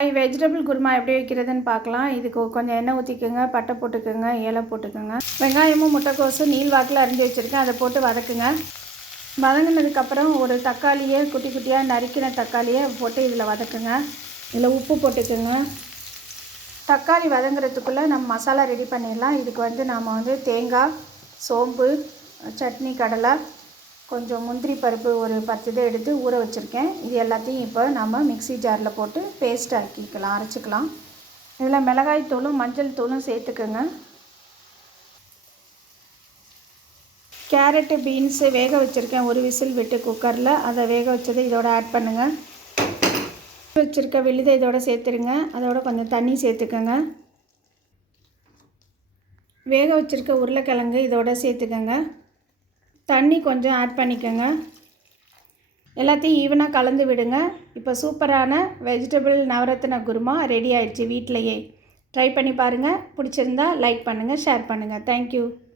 Vegetable kurma எப்படி வைக்கிறதுன்னு பார்க்கலாம். இதுக்கு கொஞ்சம் எண்ணெய் ஊற்றிக்கோங்க, பட்டை போட்டுக்கோங்க, ஏலை போட்டுக்கோங்க. வெங்காயமும் முட்டைக்கோஸும் நீள் வாக்கில் அரிஞ்சு வச்சுருக்கேன், அதை போட்டு வதக்குங்க. வதங்கினதுக்கப்புறம் ஒரு தக்காளியை குட்டி குட்டியாக நறுக்கின தக்காளியை போட்டு இதில் வதக்குங்க. இதில் உப்பு போட்டுக்கோங்க. தக்காளி வதங்குறதுக்குள்ளே நம்ம மசாலா ரெடி பண்ணிடலாம். இதுக்கு நாம் தேங்காய், சோம்பு, சட்னி, கடலை, கொஞ்சம் முந்திரி பருப்பு ஒரு 10 இதை எடுத்து ஊற வச்சுருக்கேன். இது எல்லாத்தையும் இப்போ நம்ம மிக்ஸி ஜாரில் போட்டு பேஸ்ட் ஆக்கிக்கலாம், அரைச்சிக்கலாம். இதில் மிளகாய் தூளும் மஞ்சள் தூளும் சேர்த்துக்கோங்க. கேரட்டு, பீன்ஸு வேக வச்சுருக்கேன், ஒரு விசில் விட்டு குக்கரில். அதை வேக வச்சதை இதோட ஆட் பண்ணுங்கள். வச்சுருக்க விழுதை இதோட சேர்த்துருங்க. அதோட கொஞ்சம் தண்ணி சேர்த்துக்கோங்க. வேக வச்சுருக்க உருளைக்கிழங்கு இதோட சேர்த்துக்கோங்க. தண்ணி கொஞ்சம் ஆட் பண்ணிக்கோங்க. எல்லாத்தையும் ஈவனாக கலந்து விடுங்க. இப்போ சூப்பரான வெஜிடபிள் நவரத்ன குருமா ரெடி ஆயிடுச்சு. வீட்டிலையே ட்ரை பண்ணி பாருங்கள். பிடிச்சிருந்தா லைக் பண்ணுங்கள், ஷேர் பண்ணுங்கள். தேங்க்யூ.